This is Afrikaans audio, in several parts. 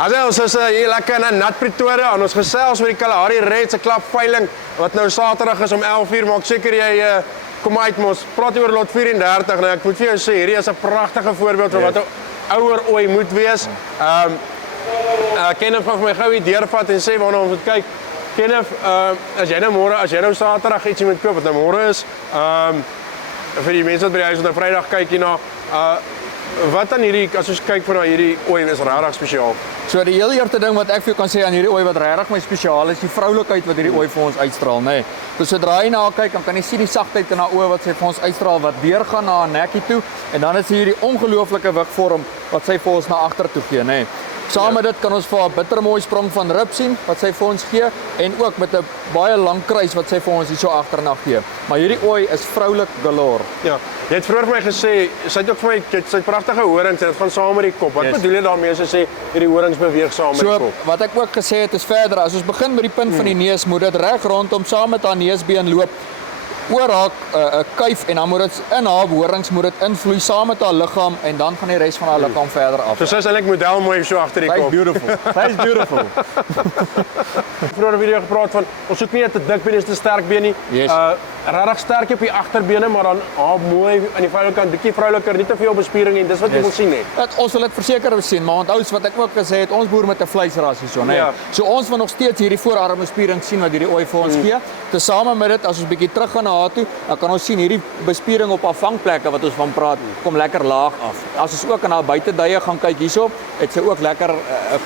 Ons is hier lekker in Nat Pretoria en ons gesels met die Kalahari Reds se klapveiling wat nou Saterdag is om 11 uur. Maak seker jy kom uit mos. Praat oor lot 34 nou. Ek moet vir jou sê hierdie is 'n pragtige voorbeeld van wat 'n ouer ooi moet wees. Kenneth gaan vir my gou hier deurvat en sê waarna ons moet kyk. Kenneth, as jy nou Saterdag ietsie moet koop wat nou môre is, vir die mense wat by die huis op 'n Vrydag kyk hierna, wat dan hierdie, as ons kyk van hierdie ooi is regtig spesiaal. So die heel eerste ding wat ek vir jou kan sê aan hierdie ooi wat regtig my spesiaal is, die vroulikheid wat hierdie ooi vir ons uitstraal, nê. Nee. Dus sodra jy na kyk, dan kan jy sien die sagtheid in haar oë wat sy vir ons uitstraal wat deurgaan na haar nekkie toe en dan is hierdie ongelooflike wigvorm wat sy vir ons na agter toe gee, nê. Nee. Saam met dit kan ons vir haar bittermooi sprong van rib sien wat sy vir ons gee en ook met 'n baie lang kruis wat sy vir ons hierso agterna gee. Maar hierdie ooi is vroulik galore. Ja, jy het vroeër vir my gesê, sy het ook vir my sy pragtige horings en dit gaan saam met die kop. Wat bedoel jy daarmee as jy sê hierdie horings beweeg saam met die kop? Wat ek ook gesê het is verder, as ons begin by die punt van die neus, moet dit reg rondom saam met haar neusbeen loop. Oor haar kuif en dan moet dit in haar horings moet dit invloei saam met haar liggaam en dan gaan die res van haar liggaam verder af. So sy is eintlik model mooi so agter die kop. Sy's beautiful. Sy's beautiful. Vroeër 'n video gepraat van ons soek nie 'n te dik been, te sterk been nie. Yes. Regtig sterk op die agterbene, maar dan mooi aan die vroulike bietjie vrouliker, nie te veel bespiering en dis wat jy wil sien hè. Ons wil dit verseker sien, maar onthou wat ek ook gesê het, ons boer met 'n vleisras hierso, né? Ja. So ons wil nog steeds hierdie voorarmbespiering sien wat hierdie ooi vir ons gee. Tesame met dit as ons bietjie terug gaan na haar toe, dan kan ons sien hierdie bespiering op haar vangplekke wat ons van praat, kom lekker laag af. As ons ook aan haar buiteduie gaan kyk hierso, het sy ook lekker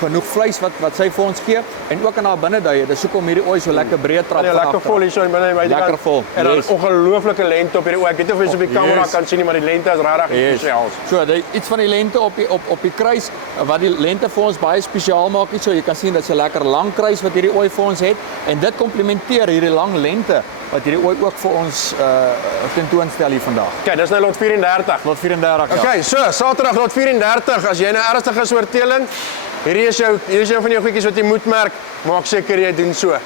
genoeg vleis wat sy vir ons gee en ook aan haar binneduie. Dis hoekom hierdie ooi so lekker breed trap. Ja, lekker vol hierso en binne by die lekker vol. En dan ongelooflike lengte op hierdie ooi. Ek weet nie of jy so op die kamera kan sien nie, maar die lengte is regtig spesiaal. So, iets van die lengte op die kruis wat die lengte vir ons baie spesiaal maak hierso. Jy kan sien dat sy lekker lang kruis wat hierdie ooi vir ons het en dit komplementeer hierdie lang lengte wat hierdie ooi ook vir ons tentoonstel hier vandag. Kyk, dis nou lot 34. Lot 34, ja. Okay, so Saterdag lot 34. As jy nou ernstig is oor teeling, hierdie is jou van jou goedjies wat jy moet merk. Maak seker jy doen so.